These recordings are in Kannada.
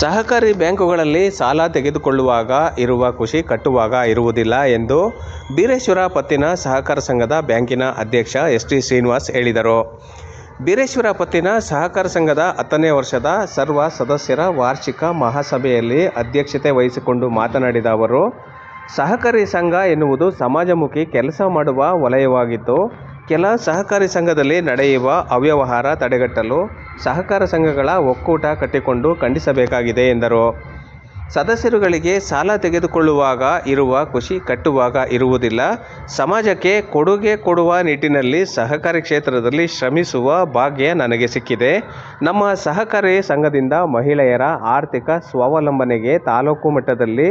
ಸಹಕಾರಿ ಬ್ಯಾಂಕುಗಳಲ್ಲಿ ಸಾಲ ತೆಗೆದುಕೊಳ್ಳುವಾಗ ಇರುವ ಖುಷಿ ಕಟ್ಟುವಾಗ ಇರುವುದಿಲ್ಲ ಎಂದು ಬೀರೇಶ್ವರ ಪತ್ತಿನ ಸಹಕಾರ ಸಂಘದ ಬ್ಯಾಂಕಿನ ಅಧ್ಯಕ್ಷ ಎಸ್ ಟಿ ಶ್ರೀನಿವಾಸ್ ಹೇಳಿದರು. ಬೀರೇಶ್ವರ ಪತ್ತಿನ ಸಹಕಾರ ಸಂಘದ ಹತ್ತನೇ ವರ್ಷದ ಸರ್ವ ಸದಸ್ಯರ ವಾರ್ಷಿಕ ಮಹಾಸಭೆಯಲ್ಲಿ ಅಧ್ಯಕ್ಷತೆ ವಹಿಸಿಕೊಂಡು ಮಾತನಾಡಿದ ಅವರು, ಸಹಕಾರಿ ಸಂಘ ಎನ್ನುವುದು ಸಮಾಜಮುಖಿ ಕೆಲಸ ಮಾಡುವ ವಲಯವಾಗಿದ್ದು, ಕೆಲ ಸಹಕಾರಿ ಸಂಘದಲ್ಲಿ ನಡೆಯುವ ಅವ್ಯವಹಾರ ತಡೆಗಟ್ಟಲು ಸಹಕಾರ ಸಂಘಗಳ ಒಕ್ಕೂಟ ಕಟ್ಟಿಕೊಂಡು ಖಂಡಿಸಬೇಕಾಗಿದೆ ಎಂದರು. ಸದಸ್ಯರುಗಳಿಗೆ ಸಾಲ ತೆಗೆದುಕೊಳ್ಳುವಾಗ ಇರುವ ಖುಷಿ ಕಟ್ಟುವಾಗ ಇರುವುದಿಲ್ಲ. ಸಮಾಜಕ್ಕೆ ಕೊಡುಗೆ ಕೊಡುವ ನಿಟ್ಟಿನಲ್ಲಿ ಸಹಕಾರಿ ಕ್ಷೇತ್ರದಲ್ಲಿ ಶ್ರಮಿಸುವ ಭಾಗ್ಯ ನನಗೆ ಸಿಕ್ಕಿದೆ. ನಮ್ಮ ಸಹಕಾರಿ ಸಂಘದಿಂದ ಮಹಿಳೆಯರ ಆರ್ಥಿಕ ಸ್ವಾವಲಂಬನೆಗೆ ತಾಲೂಕು ಮಟ್ಟದಲ್ಲಿ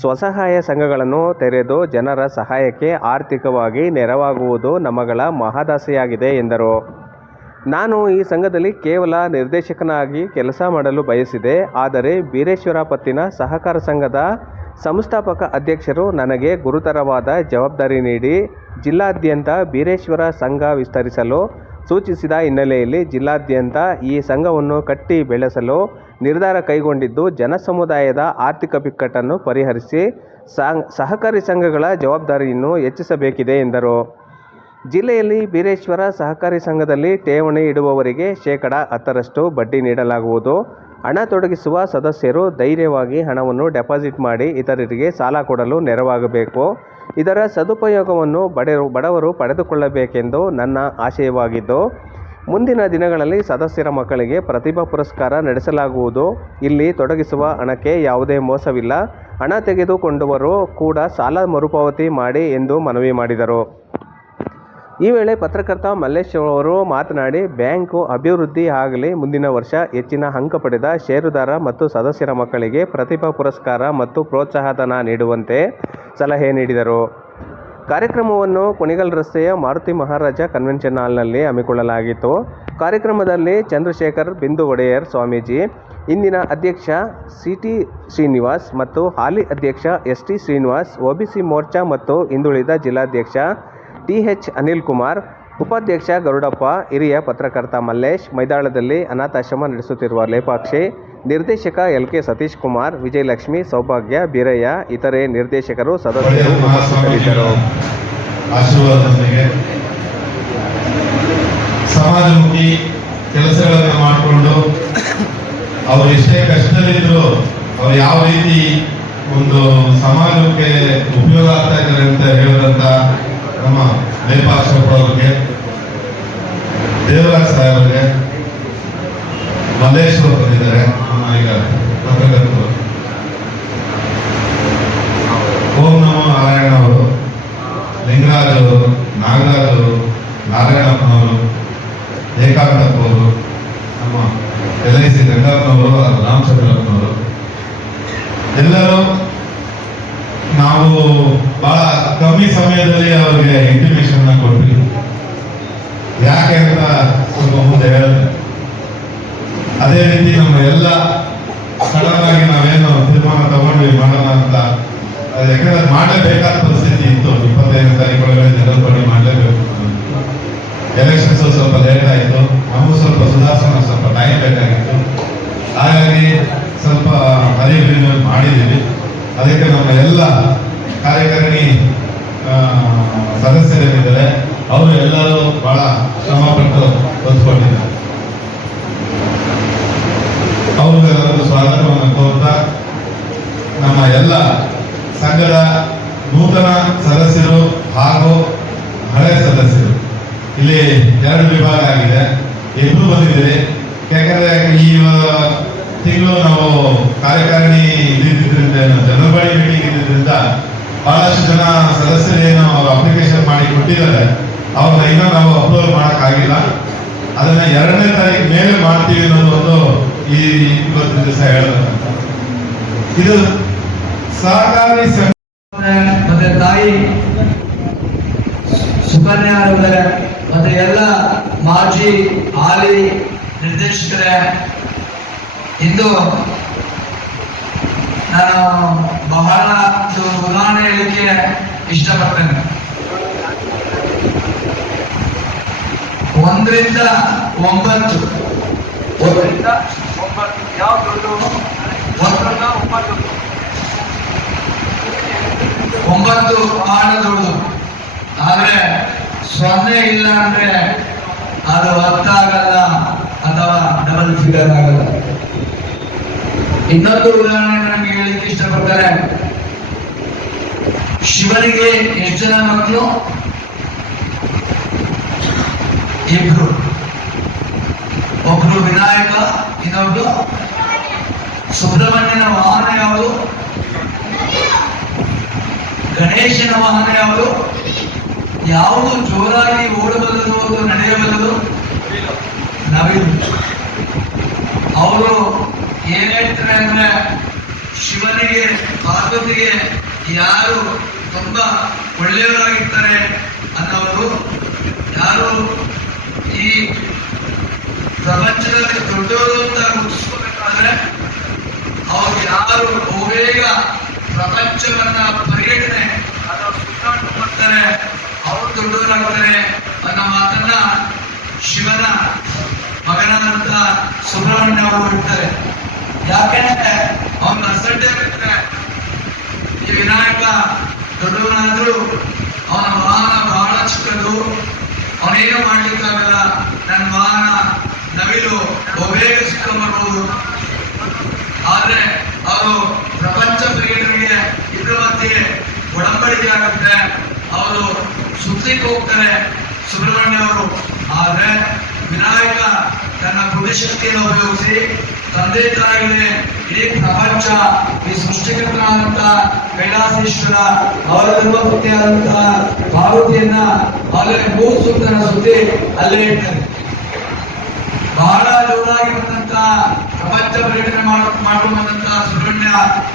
ಸ್ವಸಹಾಯ ಸಂಘಗಳನ್ನು ತೆರೆದು ಜನರ ಸಹಾಯಕ್ಕೆ ಆರ್ಥಿಕವಾಗಿ ನೆರವಾಗುವುದು ನಮಗಳ ಮಹದಾಸೆಯಾಗಿದೆ ಎಂದರು. ನಾನು ಈ ಸಂಘದಲ್ಲಿ ಕೇವಲ ನಿರ್ದೇಶಕನಾಗಿ ಕೆಲಸ ಮಾಡಲು ಬಯಸಿದೆ, ಆದರೆ ಬೀರೇಶ್ವರ ಪತ್ತಿನ ಸಹಕಾರ ಸಂಘದ ಸಂಸ್ಥಾಪಕ ಅಧ್ಯಕ್ಷರು ನನಗೆ ಗುರುತರವಾದ ಜವಾಬ್ದಾರಿ ನೀಡಿ ಜಿಲ್ಲಾದ್ಯಂತ ಬೀರೇಶ್ವರ ಸಂಘ ವಿಸ್ತರಿಸಲು ಸೂಚಿಸಿದ ಹಿನ್ನೆಲೆಯಲ್ಲಿ ಜಿಲ್ಲಾದ್ಯಂತ ಈ ಸಂಘವನ್ನು ಕಟ್ಟಿ ಬೆಳೆಸಲು ನಿರ್ಧಾರ ಕೈಗೊಂಡಿದ್ದು, ಜನಸಮುದಾಯದ ಆರ್ಥಿಕ ಬಿಕ್ಕಟ್ಟನ್ನು ಪರಿಹರಿಸಿ ಸಹ- ಸಹಕಾರಿ ಸಂಘಗಳ ಜವಾಬ್ದಾರಿಯನ್ನು ಹೆಚ್ಚಿಸಬೇಕಿದೆ ಎಂದರು. ಜಿಲ್ಲೆಯಲ್ಲಿ ಬೀರೇಶ್ವರ ಸಹಕಾರಿ ಸಂಘದಲ್ಲಿ ಠೇವಣಿ ಇಡುವವರಿಗೆ ಶೇಕಡ ಹತ್ತರಷ್ಟು ಬಡ್ಡಿ ನೀಡಲಾಗುವುದು. ಹಣ ತೊಡಗಿಸುವ ಸದಸ್ಯರು ಧೈರ್ಯವಾಗಿ ಹಣವನ್ನು ಡೆಪಾಸಿಟ್ ಮಾಡಿ ಇತರರಿಗೆ ಸಾಲ ಕೊಡಲು ನೆರವಾಗಬೇಕು. ಇದರ ಸದುಪಯೋಗವನ್ನು ಬಡರು, ಬಡವರು ಪಡೆದುಕೊಳ್ಳಬೇಕೆಂದು ನನ್ನ ಆಶಯವಾಗಿದ್ದು, ಮುಂದಿನ ದಿನಗಳಲ್ಲಿ ಸದಸ್ಯರ ಮಕ್ಕಳಿಗೆ ಪ್ರತಿಭಾ ಪುರಸ್ಕಾರ ನಡೆಸಲಾಗುವುದು. ಇಲ್ಲಿ ತೊಡಗಿಸುವ ಹಣಕ್ಕೆ ಯಾವುದೇ ಮೋಸವಿಲ್ಲ. ಹಣ ತೆಗೆದುಕೊಂಡವರು ಕೂಡ ಸಾಲ ಮರುಪಾವತಿ ಮಾಡಿ ಎಂದು ಮನವಿ ಮಾಡಿದರು. ಈ ವೇಳೆ ಪತ್ರಕರ್ತ ಮಲ್ಲೇಶ್ ಅವರು ಮಾತನಾಡಿ, ಬ್ಯಾಂಕು ಅಭಿವೃದ್ಧಿ ಆಗಲಿ, ಮುಂದಿನ ವರ್ಷ ಹೆಚ್ಚಿನ ಅಂಕ ಪಡೆದ ಷೇರುದಾರ ಮತ್ತು ಸದಸ್ಯರ ಮಕ್ಕಳಿಗೆ ಪ್ರತಿಭಾ ಪುರಸ್ಕಾರ ಮತ್ತು ಪ್ರೋತ್ಸಾಹಧನ ನೀಡುವಂತೆ ಸಲಹೆ ನೀಡಿದರು. ಕಾರ್ಯಕ್ರಮವನ್ನು ಕುಣಿಗಲ್ ರಸ್ತೆಯ ಮಾರುತಿ ಮಹಾರಾಜ ಕನ್ವೆನ್ಷನ್ ಹಾಲ್ನಲ್ಲಿ ಹಮ್ಮಿಕೊಳ್ಳಲಾಗಿತ್ತು. ಕಾರ್ಯಕ್ರಮದಲ್ಲಿ ಚಂದ್ರಶೇಖರ್, ಬಿಂದು ಒಡೆಯರ್, ಸ್ವಾಮೀಜಿ, ಇಂದಿನ ಅಧ್ಯಕ್ಷ ಸಿ ಟಿ ಶ್ರೀನಿವಾಸ್ ಮತ್ತು ಹಾಲಿ ಅಧ್ಯಕ್ಷ S T Srinivas OBC Morcha ಮತ್ತು ಹಿಂದುಳಿದ ಜಿಲ್ಲಾಧ್ಯಕ್ಷ ಟಿ ಎಚ್ ಅನಿಲ್ ಕುಮಾರ್, ಉಪಾಧ್ಯಕ್ಷ ಗರುಡಪ್ಪ, ಹಿರಿಯ ಪತ್ರಕರ್ತ ಮಲ್ಲೇಶ್, ಮೈದಾಳದಲ್ಲಿ ಅನಾಥಾಶ್ರಮ ನಡೆಸುತ್ತಿರುವ ಲೇಪಾಕ್ಷಿ, ನಿರ್ದೇಶಕ ಎಲ್ ಕೆ ಸತೀಶ್ ಕುಮಾರ್, ವಿಜಯಲಕ್ಷ್ಮಿ, ಸೌಭಾಗ್ಯ, ಬೀರಯ್ಯ, ಇತರೆ ನಿರ್ದೇಶಕರು ಸದಸ್ಯರು ಉಪಸ್ಥಿತರಿದ್ದರು. ಸಮಾಜಮುಖಿ ಕೆಲಸಗಳನ್ನು ಮಾಡಿಕೊಂಡು ಅವರು ಎಷ್ಟೇ ಕಷ್ಟದಲ್ಲಿದ್ದರು ಅವ್ರು ಯಾವ ರೀತಿ ಒಂದು ಸಮಾಜಕ್ಕೆ ಉಪಯೋಗ ಆಗ್ತಾ ಇದ್ದಾರೆ ಅಂತ ಹೇಳಿದಂತ ನಮ್ಮ ಲೇಪಾಕ್ಷಪ್ಪ ಅವ್ರಿಗೆ, ದೇವರಾಜ್ ಸಾಹೇಬ್ರಿಗೆ ಮಲ್ಲೇಶ್ವರ ಬಂದಿದ್ದಾರೆ. ನಮ್ಮ ಈಗ ಪತ್ರಕರ್ತರು ಓಂ ನಮೋ ನಾರಾಯಣ ಅವರು, ಲಿಂಗರಾಜ್ ಅವರು, ನಾಗರಾಜ್ ಅವರು ನಾರಾಯಣಪ್ಪನವರು ಏಕಾಂತಪ್ಪ ಅವರು ನಮ್ಮ ಎಲ್ ಐ ಸಿ ಗಂಗಾಪ್ಪನವರು ರಾಮಚಂದ್ರಪ್ಪನವರು ಎಲ್ಲರೂ ನಾವು ಬಹಳ ಕಮ್ಮಿ ಸಮಯದಲ್ಲಿ ಅವರಿಗೆ ಇಂಟಿಮೇಷನ್ ಕೊಟ್ವಿ ಯಾಕೆ ಅಂತ ಸ್ವಲ್ಪ ಮುಂದೆ ಹೇಳಿದೆ ಅದೇ ರೀತಿ ನಮ್ಮ ಎಲ್ಲ ಸಡನ್ ಆಗಿ ನಾವೇನು ತೀರ್ಮಾನ ತಗೊಂಡ್ವಿ ಮಾಡೋಣ ಅಂತ ಅದು ಯಾಕಂದ್ರೆ ಅದ್ ಮಾಡಲೇಬೇಕಾದ ಪರಿಸ್ಥಿತಿ ಇತ್ತು. ಇಪ್ಪತ್ತೈದನೇ ತಾರೀಕು ಒಳಗಡೆ ಜನರಲ್ ಮಾಡಲೇಬೇಕು. ಎಲೆಕ್ಷನ್ಸ್ ಸ್ವಲ್ಪ ಲೇಟ್ ಆಯಿತು. ನಮಗೂ ಸ್ವಲ್ಪ ಸುಧಾರಿಸೋಣ, ಸ್ವಲ್ಪ ಟೈಮ್ ಬೇಕಾಗಿತ್ತು. ಹಾಗಾಗಿ ಸ್ವಲ್ಪ ಹರಿವಿನ ಮಾಡಿದ್ದೀವಿ. ಅದಕ್ಕೆ ನಮ್ಮ ಎಲ್ಲ ಕಾರ್ಯಕಾರಿಣಿ ಸದಸ್ಯರೇನಿದ್ದಾರೆ ಅವರು ಎಲ್ಲರೂ ಬಹಳ ಶ್ರಮಪಟ್ಟು ಹೊಂದ್ಕೊಂಡಿದ್ದಾರೆ ಅವ್ರಿಗೆಲ್ಲರಿಗೂ ಸ್ವಾಗತವನ್ನು ಕೋರ್ತಾ ನಮ್ಮ ಎಲ್ಲ ಸಂಘದ ನೂತನ ಸದಸ್ಯರು ಹಾಗೂ ಹಳೆ ಸದಸ್ಯರು. ಇಲ್ಲಿ ಎರಡು ವಿಭಾಗ ಆಗಿದೆ. ಇಬ್ಬರು ಬಂದಿದ್ದೀರಿ. ಯಾಕಂದ್ರೆ ಈ ತಿಂಗಳು ನಾವು ಕಾರ್ಯಕಾರಿಣಿ ಇದ್ದಿದ್ದರಿಂದ ಜನರಲ್ ಮೀಟಿಂಗ್ ಇದ್ದಿದ್ದರಿಂದ ಬಹಳಷ್ಟು ಜನ ಸದಸ್ಯರೇನು ಅವರು ಅಪ್ಲಿಕೇಶನ್ ಮಾಡಿ ಕೊಟ್ಟಿದ್ದಾರೆ. ಅವ್ರನ್ನ ಇನ್ನೂ ನಾವು ಅಪ್ರೂವಲ್ ಮಾಡೋಕ್ಕಾಗಿಲ್ಲ. ಅದನ್ನ ಎರಡನೇ ತಾರೀಕು ಮೇಲೆ ಮಾಡ್ತೀವಿ ಅನ್ನೋದು ಒಂದು ಈ ಇವತ್ತಿನ ದಿವಸ ಹೇಳಬೇಕಂತ ಇದು ಸಹಕಾರಿ ಮತ್ತೆ ತಾಯಿ ಸುಕನ್ಯಾ ಅವರೇ ಮತ್ತೆ ಎಲ್ಲ ಮಾಜಿ ಹಾಲಿ ನಿರ್ದೇಶಕರೇ ಇಂದು ನಾನು ಬಹಳ ಇದು ಉದಾಹರಣೆ ಹೇಳಲಿಕ್ಕೆ ಇಷ್ಟಪಡ್ತೇನೆ. ಒಂದರಿಂದ ಒಂಬತ್ತು. ಒಂದರಿಂದ ಒಂಬತ್ತು. ಯಾವ ಒಂದರಿಂದ ಒಂಬತ್ತು ಒಂಬತ್ತು ಮಾಡಬಹುದು ಆದ್ರೆ ಸೊನ್ನೆ ಇಲ್ಲ ಅಂದ್ರೆ ಅದು ಹತ್ತಾಗಲ್ಲ ಅಥವಾ ಡಬಲ್ ಫಿಗರ್ ಆಗಲ್ಲ. ಇನ್ನೊಂದು ಉದಾಹರಣೆ ನಮಗೆ ಹೇಳಿಕ್ಕೆ ಇಷ್ಟಪಡ್ತಾರೆ. ಶಿವನಿಗೆ ಎಷ್ಟು ಜನ ಮಕ್ಕಳು? ಇಬ್ರು. ಒಬ್ರು ವಿನಾಯಕ, ಇನ್ನೊಬ್ರು ಸುಬ್ರಹ್ಮಣ್ಯನ ವಾಹನ ಯಾವುದು? ಗಣೇಶನ ವಾಹನ ಯಾವುದು? ಯಾವುದು ಜೋರಾಗಿ ಓಡಬಲ್ಲದು ಅದು ನಡೆಯಬಲ್ಲದು? ನವಿಲು. ಅವರು ಏನ್ ಹೇಳ್ತಾರೆ ಅಂದ್ರೆ ಶಿವನಿಗೆ, ಪಾರ್ವತಿಗೆ ಯಾರು ತುಂಬಾ ಒಳ್ಳೆಯವರಾಗಿರ್ತಾರೆ ಅನ್ನೋರು ಯಾರು ಈ ಪ್ರಪಂಚದಲ್ಲಿ ದೊಡ್ಡವರು ಅಂತ ಗುರುತಿಸ್ಕೋಬೇಕಾದ್ರೆ ಅವ್ರು ಯಾರು ಬಹುಬೇಗ ಪ್ರಪಂಚವನ್ನ ಪರ್ಯಟನೆ ಅಥವಾ ಸುತ್ತಾಟ ಮಾಡ್ತಾರೆ ಅವರು ದೊಡ್ಡವರಾಗ್ತಾರೆ ಅನ್ನೋ ಮಾತನ್ನ ಶಿವನ ಮಗನಾದಂತ ಸುಬ್ರಹ್ಮಣ್ಯ ಅವರು ಹೇಳ್ತಾರೆ. ಯಾಕೆಂದ್ರೆ ಅವನ ಅಸಡ್ಡೆ ಬಿಟ್ಟರೆ ಈ ವಿನಾಯಕ ದೊಡ್ಡವನಾದ್ರೂ ಅವನ ವಾಹನ ಬಹಳ ಚಿಕ್ಕದು. ಅವನೇನು ಮಾಡ್ಲಿಕ್ಕಾಗಲ್ಲ? ನನ್ನ ವಾಹನ ನವಿಲು ಬಹುಬೇಗ ಸಿಕ್ಕಬರ್ಬೋದು ಆದ್ರೆ ಅವರು ಪ್ರಪಂಚ ಪರ್ಯಟನೆಗೆ ಇದ್ರ ಮಧ್ಯೆ ಒಡಂಬಡಿಕೆ ಆಗುತ್ತೆ, ಅವರು ಸುತ್ತಲಿಕ್ಕೆ ಹೋಗ್ತಾರೆ ಸುಬ್ರಹ್ಮಣ್ಯ ಅವರು. ಆದ್ರೆ ವಿನಾಯಕ ತನ್ನ ಬುದ್ಧಿಶಕ್ತಿಯನ್ನು ಉಪಯೋಗಿಸಿ ತಂದೆ ತಾಯಿಗೆ ಈ ಪ್ರಪಂಚ, ಈ ಸೃಷ್ಟಿಕರ್ತನಾದಂತ ಕೈಲಾಸೇಶ್ವರ ಅವರ ಧರ್ಮಪತಿಯಾದಂತಹ ಪಾರ್ವತಿಯನ್ನ ಅಲ್ಲೇ ಮೂರು ಸುತ್ತನ ಸುದ್ದಿ ಅಲ್ಲೇ ಇರ್ತಾರೆ. ಬಹಳ ಜೋರಾಗಿ ಬಂದಂತ ಪ್ರಪಂಚ ಪರ್ಯಟನೆ ಮಾಡು ಮಾಡ್ಕೊಂಡು ಬಂದಂತ ಸುಬ್ರಹ್ಮಣ್ಯ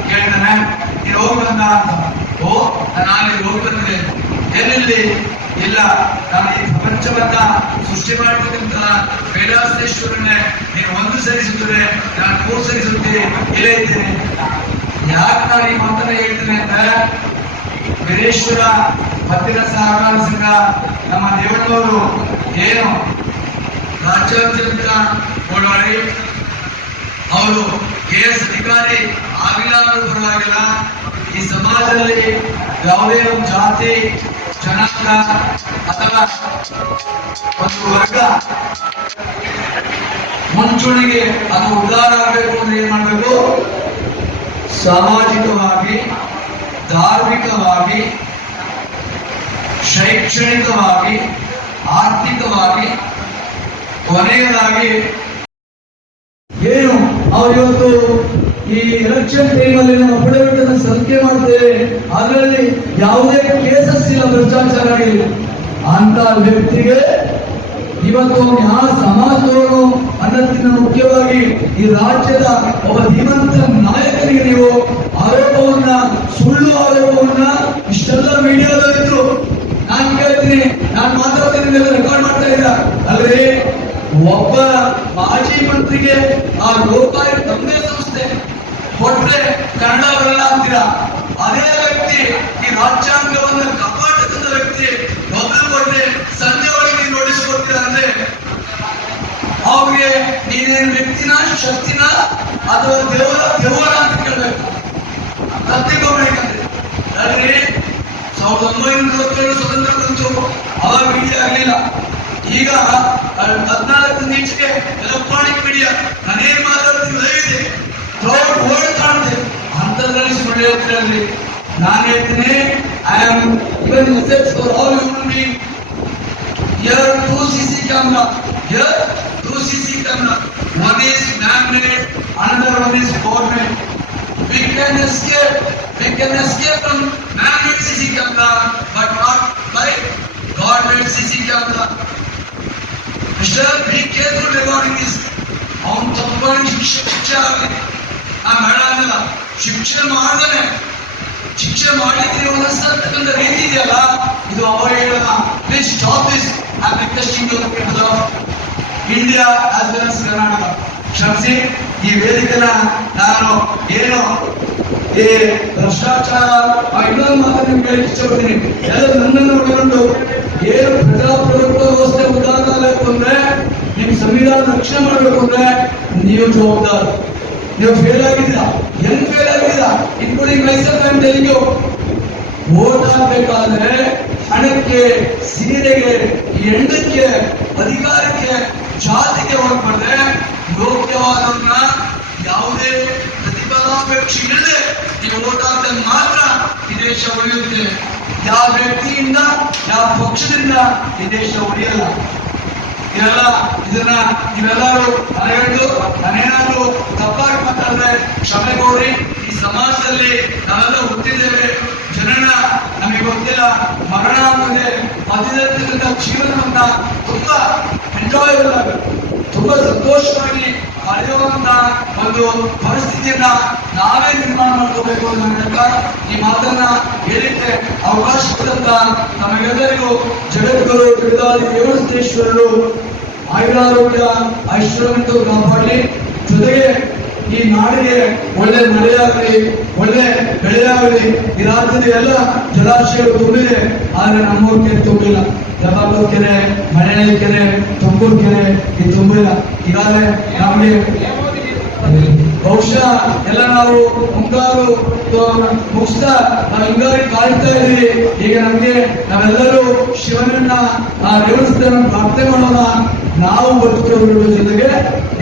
ಕೇಳ್ತಾನೆ ಇರೋ ಬಂದ ಅಂತ. ಓ ನಾನು ಅಲ್ಲಿ ಎಲ್ಲಿ ಇಲ್ಲ, ನಾನು ಈ ಪ್ರಪಂಚವನ್ನ ಸೃಷ್ಟಿ ಮಾಡ್ತಕ್ಕಂತ ಕೈಲಾಸೇಶ್ವರನೇ, ನೀನು ಒಂದು ಸರಿಸಿದ್ರೆ ನಾನು ಮೂರು ಸರಿಸುತ್ತೆ ಇಲ್ಲೇ ಇದ್ದೇನೆ. ಯಾಕೆ ನಾನು ಈ ಮಾತನ್ನ ಹೇಳ್ತೇನೆ ಅಂದ್ರೆ, ವೀರೇಶ್ವರ ಭಕ್ತಿರ ಸಹಕಾರ ಸಂಘ ನಮ್ಮ ದೇವನವರು ಏನು ರಾಜ್ಯಾದ್ಯಂತ ಓಡಾಡಿ, ಅವರು ಕೆ ಎಸ್ ಅಧಿಕಾರಿ ಆಗಿಲ್ಲ ಅನ್ನೋದು ಈ ಸಮಾಜದಲ್ಲಿ ಯಾವುದೇ ಒಂದು ಜಾತಿ, ಜನಾಂಗ ಅಥವಾ ಒಂದು ವರ್ಗ ಮುಂಚೂಣಿಗೆ ಅದು ಉದ್ಧಾರ ಆಗಬೇಕು ಅಂದ್ರೆ ಏನ್ ಮಾಡಬೇಕು? ಸಾಮಾಜಿಕವಾಗಿ, ಧಾರ್ಮಿಕವಾಗಿ, ಶೈಕ್ಷಣಿಕವಾಗಿ, ಆರ್ಥಿಕವಾಗಿ ಕೊನೆಯದಾಗಿ ಏನು? ಅವರಿವತ್ತು ಈ ಎಲೆಕ್ಷನ್ ಟೈಮಲ್ಲಿ ನಾವು ಅಫಿಡವಿಟ್ ಸಲ್ಲಿಕೆ ಮಾಡ್ತೇವೆ. ಅದರಲ್ಲಿ ಯಾವುದೇ ಕೇಸಸ್ ಇಲ್ಲ, ಭ್ರಷ್ಟಾಚಾರ ಅಂತ ವ್ಯಕ್ತಿಗೆ ಇವತ್ತು ಯಾವ ಸಮಾಜದವನು ಅನ್ನೋದಕ್ಕಿಂತ ಮುಖ್ಯವಾಗಿ ಈ ರಾಜ್ಯದ ಒಬ್ಬ ಧೀಮಂತ ನಾಯಕನಿಗೆ ನೀವು ಆರೋಪವನ್ನ, ಸುಳ್ಳು ಆರೋಪವನ್ನ ಇಷ್ಟೆಲ್ಲ ಮೀಡಿಯಾದಲ್ಲಿದ್ರು ನಾನು ಕೇಳ್ತೀನಿ, ನಾನು ಮಾತಾಡ್ತೀನಿ ರೆಕಾರ್ಡ್ ಮಾಡ್ತಾ ಇದ್ದ. ಅಲ್ರಿ ಒಬ್ಬ ಮಾಜಿ ಮಂತ್ರಿಗೆ ಆ ಲೋಕಾಯುಕ್ತ ತಮ್ಮದೇ ಕೊಟ್ರೆ ಕನ್ನಡ ಬರಲ್ಲ ಅಂತೀರಾ? ಅದೇ ವ್ಯಕ್ತಿ ಈ ರಾಜ್ಯಾಂಗವನ್ನು ಕಾಪಾಡತಕ್ಕಂಥ ವ್ಯಕ್ತಿ ಮೊದಲು ಕೊಟ್ರೆ ಸಂಜೆ ಒಳಗೆ ನೀವು ನೋಟಿಸ್ ಕೊಡ್ತೀರಾ ಅಂದ್ರೆ? ಅವ್ರಿಗೆ ನೀನೇನು ವ್ಯಕ್ತಿನ, ಶಕ್ತಿನ ಅಥವಾ ದೇವರ ದೇವರ ಅಂತ ಕೇಳ್ಬೇಕು. ತಪ್ಪಿಕೋಬೇಕಂದ್ರೆ ಅಲ್ರಿ ಸಾವಿರದ ಒಂಬೈನೂರ ನಲವತ್ತೇಳು ಸ್ವತಂತ್ರ ಬಂತು. ಅವಾಗ ಮೀಡಿಯಾ ಆಗಲಿಲ್ಲ. ಈಗ ಹದಿನಾಲ್ಕು ಇಂಚಿಗೆ ಎಲೆಕ್ಟ್ರಾನಿಕ್ ಮೀಡಿಯಾ ನಾನೇನ್ ಮಾತಾಡ್ತೀನಿ ಅಂಥದ್ರಲ್ಲಿ ಸುಳ್ಳು ಹೇಳ್ತಿರಲಿ ನಾನು ಹೇಳ್ತೀನಿ I am even message for all human being Here two CC camera. Here two CC camera. One is man-made, another one is God-made. We can escape. We can escape from man-made CC camera, but not by God-made CC camera. Mister, be careful regarding this. ಅವನು ತಪ್ಪಾಗಿ ಶಿಕ್ಷೆ ಶಿಕ್ಷೆ ಆಗಲಿ ಆ ಬೇಡ ಅನ್ನಲ್ಲ ಮಾಡ್ತಾನೆ ಶಿಕ್ಷಣ ಮಾಡಲಿಕ್ಕೆ ನೀವು ರೀತಿ ಇದೆಯಲ್ಲ, ಇದು ಅವಹೇಳನ. Please stop this ah requesting people India as well as Karnataka ಕ್ಷಮಿಸಿ, ಈ ವೇದಿಕೆನ ನಾನು ಏನು? ಈ ಭ್ರಷ್ಟಾಚಾರ ಇನ್ನೊಂದು ಮಾತನ್ನು ನಿಮ್ಗೆ ಹೇಳಕ್ಕೆ ಇಷ್ಟಪಡ್ತೀನಿ. ಎಲ್ಲ ನನ್ನನ್ನು ಒಳಗೊಂಡು ಏನು ಪ್ರಜಾಪ್ರಭುತ್ವ ವ್ಯವಸ್ಥೆ ಉದಾಹರಣೆ ಆಗಬೇಕು ಅಂದ್ರೆ ನಿಮ್ ಸಂವಿಧಾನ ರಕ್ಷಣೆ ಮಾಡಬೇಕು ಅಂದ್ರೆ ನೀವು ಜವಾಬ್ದಾರ. ನೀವು ಫೇಲ್ ಆಗಿದ್ದೀರಾ? ಮೈಸೂರು ನಾನು ತೆಲಿಗೆ ಓಟ್ ಹಾಕ್ಬೇಕಾದ್ರೆ ಹಣಕ್ಕೆ ಸೀರೆಗೆ ಹೆಣ್ಣಕ್ಕೆ ಅಧಿಕಾರಕ್ಕೆ, ಜಾತಿಗೆ ಮಾಡಿದ್ರೆ ಯೋಗ್ಯವಾದವ್ರನ್ನ ಯಾವುದೇ ಪ್ರತಿಫಲಾಪೇಕ್ಷೆ ಇಲ್ಲದೆ ನೀವು ಹಾಕಿದಾಗ ಮಾತ್ರ ಈ ದೇಶ ಉಳಿಯುತ್ತೆ ಯಾವ ವ್ಯಕ್ತಿಯಿಂದ, ಯಾವ ಪಕ್ಷದಿಂದ ಈ ದೇಶ ಉಳಿಯಲ್ಲ ಇದೆಲ್ಲ ಇದನ್ನ ನಾನೇನಾದ್ರೂ ತಪ್ಪಾಗಿ ಮಾತಾಡಿದ್ರೆ ಕ್ಷಮೆ ಕೋರಿ ಈ ಸಮಾಜದಲ್ಲಿ ನಾವೆಲ್ಲ ಹುಟ್ಟಿದ್ದೇವೆ. ಜನನ ನಮಗೆ ಗೊತ್ತಿಲ್ಲ. ಮರಣ ಮುಂದೆ ಮಧ್ಯದಿಂದ ಜೀವನವನ್ನ ತುಂಬಾ ಎಂಜಾಯಬಲ್ ತುಂಬಾ ಸಂತೋಷವಾಗಿ ಕಳೆಯುವಂತ ಒಂದು ಪರಿಸ್ಥಿತಿಯನ್ನ ನಾವೇ ನಿರ್ಮಾಣ ಮಾಡ್ಕೋಬೇಕು ಅನ್ನೋ ಮೂಲಕ ಈ ಮಾತನ್ನ ಹೇಳಿಕ್ಕೆ ಅವಕಾಶ ಕೊಟ್ಟಂತ ನಮಗೆಲ್ಲರಿಗೂ ಜಗದ್ಗುರು ಜಗದಾದಿ ದೇವಸ್ಥೇಶ್ವರರು ಆಯುರಾರೋಗ್ಯ ಐಶ್ವರ್ಯವನ್ನು ಕಾಪಾಡಲಿ. ಜೊತೆಗೆ ಈ ನಾಡಿಗೆ ಒಳ್ಳೆ ಮಳೆಯಾಗಲಿ, ಒಳ್ಳೆ ಬೆಳೆಯಾಗಲಿ, ಈ ರಾಜ್ಯದ ಎಲ್ಲ ಜಲಾಶಯಗಳು ತುಂಬಿದೆ. ಆದ್ರೆ ನಮ್ಮೂರ್ ಕೆರೆ ತುಂಬಿಲ್ಲ. ಜಬಾಬೂರ್ ಕೆರೆ ಮಳೆನಳ್ಳಿ ಕೆರೆ ತುಮಕೂರು ಕೆರೆ ಇದು ತುಂಬಿಲ್ಲ. ಈಗಾಗಲೇ ನಮಗೆ ಬಹುಶಃ ಎಲ್ಲ ನಾವು ಮುಂಗಾರು ಮುಗಿಸ್ತಾ ನಾವು ಹಿಂಗಾರಿ ಕಾಯ್ತಾ ಇದ್ವಿ ಈಗ ನಮ್ಗೆ ನಾವೆಲ್ಲರೂ ಶಿವನನ್ನ, ಆ ದೇವಸ್ಥಾನ ಪ್ರಾರ್ಥನೆ ಮಾಡೋಣ. ನಾವು ಬದುಕುವ ಜೊತೆಗೆ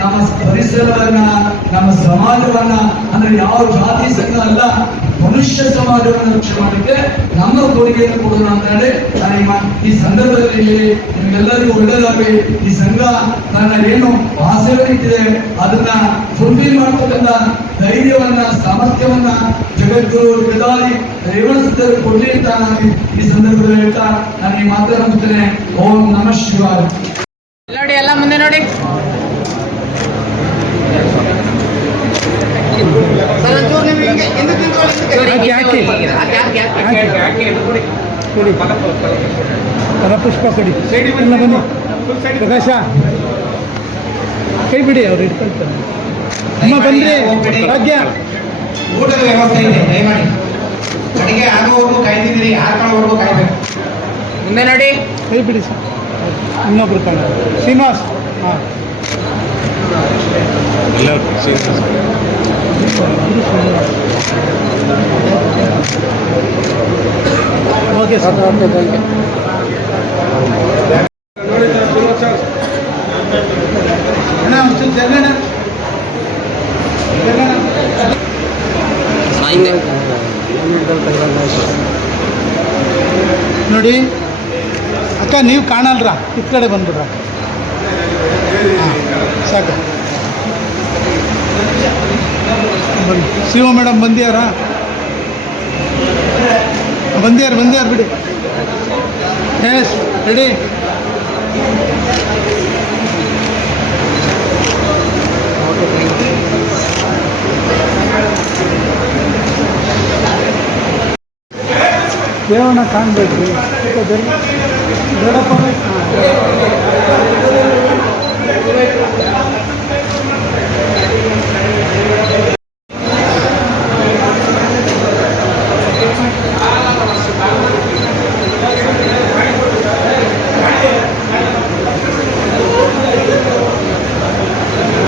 ನಮ್ಮ ಪರಿಸರವನ್ನ, ನಮ್ಮ ಸಮಾಜವನ್ನ, ಅಂದ್ರೆ ಯಾವ ಜಾತಿ ಸಂಘ ಅಲ್ಲ ಮನುಷ್ಯ ಸಮಾಜವನ್ನು ರಕ್ಷಣೆ ಮಾಡಲಿಕ್ಕೆ ನಮ್ಮ ಕೊಡುಗೆಯನ್ನು ಕೊಡೋಣ ಅಂತ ಹೇಳಿ ನಾನು ಈ ಸಂದರ್ಭದಲ್ಲಿ ನಿಮಗೆಲ್ಲರಿಗೂ ಒಳ್ಳೆಯದಾಗಲಿ. ಈ ಸಂಘ ತನ್ನ ಏನು ಆಸೆಗಳಿಟ್ಟಿದೆ ಅದನ್ನ ಫುಲ್ಫಿಲ್ ಮಾಡ್ತಕ್ಕಂಥ ಧೈರ್ಯವನ್ನ ಸಾಮರ್ಥ್ಯವನ್ನ ಜಗದ್ಗುರು ಗದಾರಿ ರೇವಣ ಸಿದ್ಧರು ಕೊಡ್ಲಿ ಅಂತ ನಾನು ಈ- ಸಂದರ್ಭದಲ್ಲಿ ಹೇಳ್ತಾ ನಾನು ಈ ಮಾತ್ರ ಮುಗಿಸ್ತೇನೆ ಓಂ ನಮ ಶಿವಾಯ. ನೋಡಿ ಎಲ್ಲ ಮುಂದೆ ನೋಡಿ. ಸರ್, ಕೊಡಿ. ಪುಷ್ಪ ಕೊಡಿ. ಎಲ್ಲ ಬನ್ನಿ. ಪ್ರಕಾಶ ಕೈ ಬಿಡಿ ಅವ್ರು ಇಟ್ಕೊಳ್ತಾರೆ ಅಮ್ಮ ಬಂದ್ರಿ ಭಾಗ್ಯ ಊಟದ ವ್ಯವಸ್ಥೆ ಇದೆ. ದಯಮಾಡಿ. ಅಡಿಗೆ ಆಗೋವರೆಗೂ ಕಾಯ್ದಿದ್ದೀರಿ ಕಾಯ್ಬೇಕು. ಮುಂದೆ ನೋಡಿ. ಕೈ ಬಿಡಿ ಸರ್. ಇನ್ನೊಬ್ರು ಕಾಣ ಶ್ರೀನಿವಾಸ್. ಹಾಂ. Okay sir okay thank you ನೋಡಿ ಅಕ್ಕ ನೀವು ಕಾಣಲ್ರ? ಈ ಕಡೆ ಬಂದ್ಬಿಡ್ರ. ಸಾಕು. ಬನ್ನಿ. ಶಿವ ಮೇಡಮ್ ಬಂದ್ಯಾರ? ಬಂದ್ಯಾರ ಬಂದ್ಯಾರ ಬಿಡಿ. ಎಸ್ ರೆಡಿ ದೇವನ ಕಾಣ್ಬೇಕು.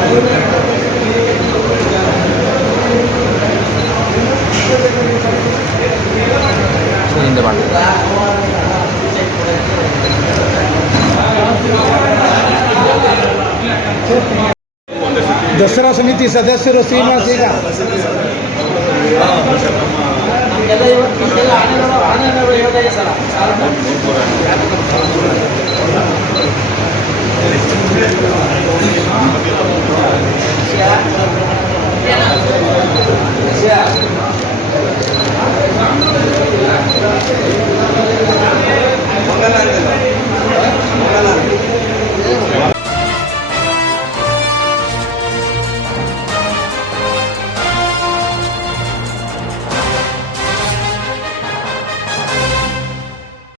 ಬೇಡಪ್ಪ ದಸರಾ ಸಮಿತಿ ಸದಸ್ಯರು ಶ್ರೀನಿವಾಸ್ ಈಗ